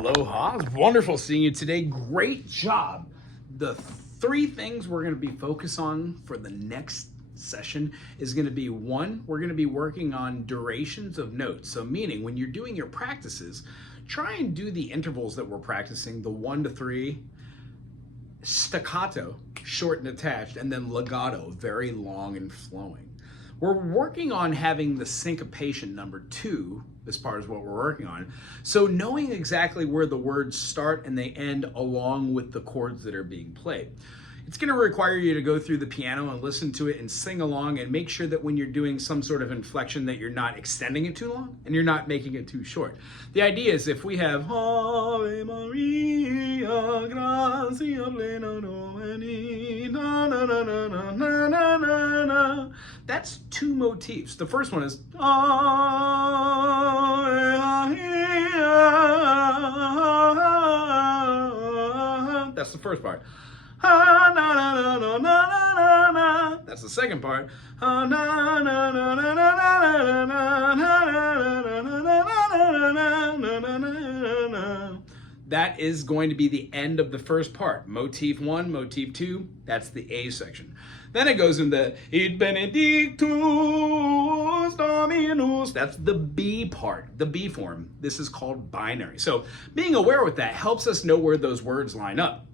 Aloha. It's wonderful seeing you today. Great job. The three things we're going to be focused on for the next session is going to be one, we're going to be working on durations of notes. So meaning when you're doing your practices, try and do the intervals that we're practicing, the 1 to 3, staccato, short and attached, and then legato, very long and flowing. We're working on having the syncopation number 2 as far as what we're working on. So knowing exactly where the words start and they end along with the chords that are being played. It's going to require you to go through the piano and listen to it and sing along and make sure that when you're doing some sort of inflection that you're not extending it too long and you're not making it too short. The idea is if we have Ave Maria, gracia plena nomini, na na na na na na na na na. That's 2 motifs. The first one is that's the first part. That's the second part. That is going to be the end of the first part. Motif 1, motif 2, that's the A section. Then it goes into It benedictus Dominus. That's the B part, the B form. This is called binary. So being aware with that helps us know where those words line up.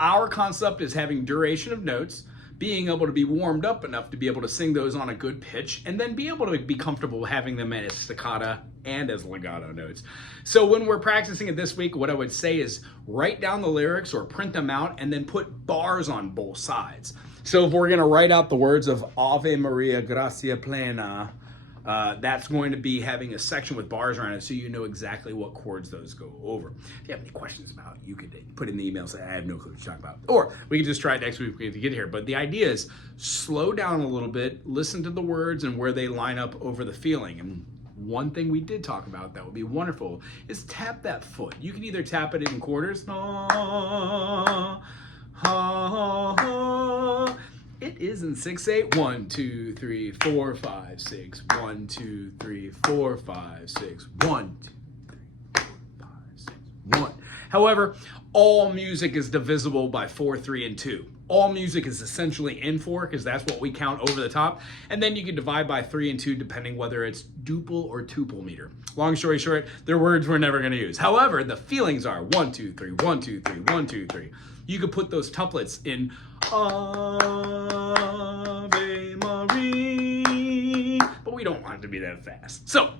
Our concept is having duration of notes, being able to be warmed up enough to be able to sing those on a good pitch, and then be able to be comfortable having them as staccato and as legato notes. So when we're practicing it this week, what I would say is write down the lyrics or print them out and then put bars on both sides. So if we're going to write out the words of Ave Maria, gracia plena, that's going to be having a section with bars around it so you know exactly what chords those go over. If you have any questions about it, you could put in the email, say, I have no clue what you're talking about. Or we can just try it next week to get here. But the idea is slow down a little bit, listen to the words and where they line up over the feeling. And one thing we did talk about that would be wonderful is tap that foot. You can either tap it in quarters. It is in 6/8. 1, 2, 3, 4, 5, 6. 1, 2, 3, 4, 5, 6. 1, 2, 3, 4, 5, 6. 1. However, all music is divisible by 4, 3, and 2. All music is essentially in 4 because that's what we count over the top. And then you can divide by 3 and 2 depending whether it's duple or tuple meter. Long story short, they're words we're never going to use. However, the feelings are 1, 2, 3, 1, 2, 3, 1, 2, 3. You could put those tuplets in Ave Maria, but we don't want it to be that fast. So,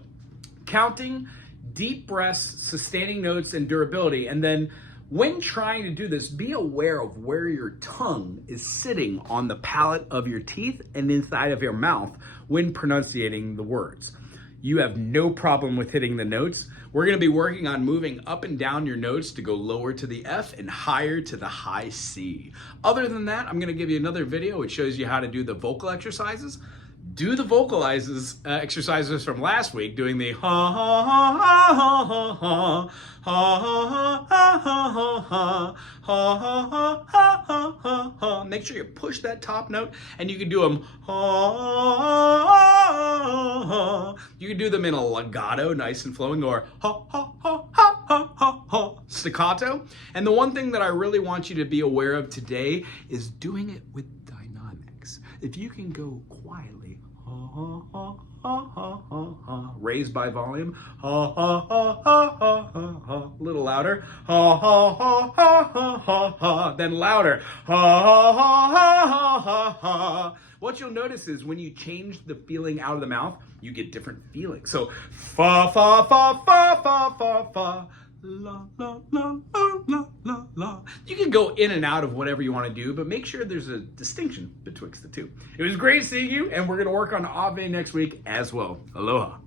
counting, deep breaths, sustaining notes, and durability. And then when trying to do this, be aware of where your tongue is sitting on the palate of your teeth and inside of your mouth when pronunciating the words. You have no problem with hitting the notes. We're going to be working on moving up and down your notes to go lower to the F and higher to the high C. Other than that, I'm going to give you another video which shows you how to do the vocal exercises. Do the exercises from last week, doing the ha ha ha ha ha ha ha ha ha ha ha ha. Make sure you push that top note, and you can do them ha. You can do them in a legato, nice and flowing, or ha ha ha ha ha ha ha staccato. And the one thing that I really want you to be aware of today is doing it with dynamics. If you can go quietly, ha ha ha ha ha ha ha, raised by volume, ha ha ha ha ha ha ha, a little louder, ha ha ha ha ha ha ha, then louder, ha ha ha ha ha ha. What you'll notice is when you change the feeling out of the mouth, you get different feelings. So fa fa fa fa fa fa fa. La, la, la, la, la, la, la. You can go in and out of whatever you want to do, but make sure there's a distinction betwixt the two. It was great seeing you, and we're going to work on Ave next week as well. Aloha.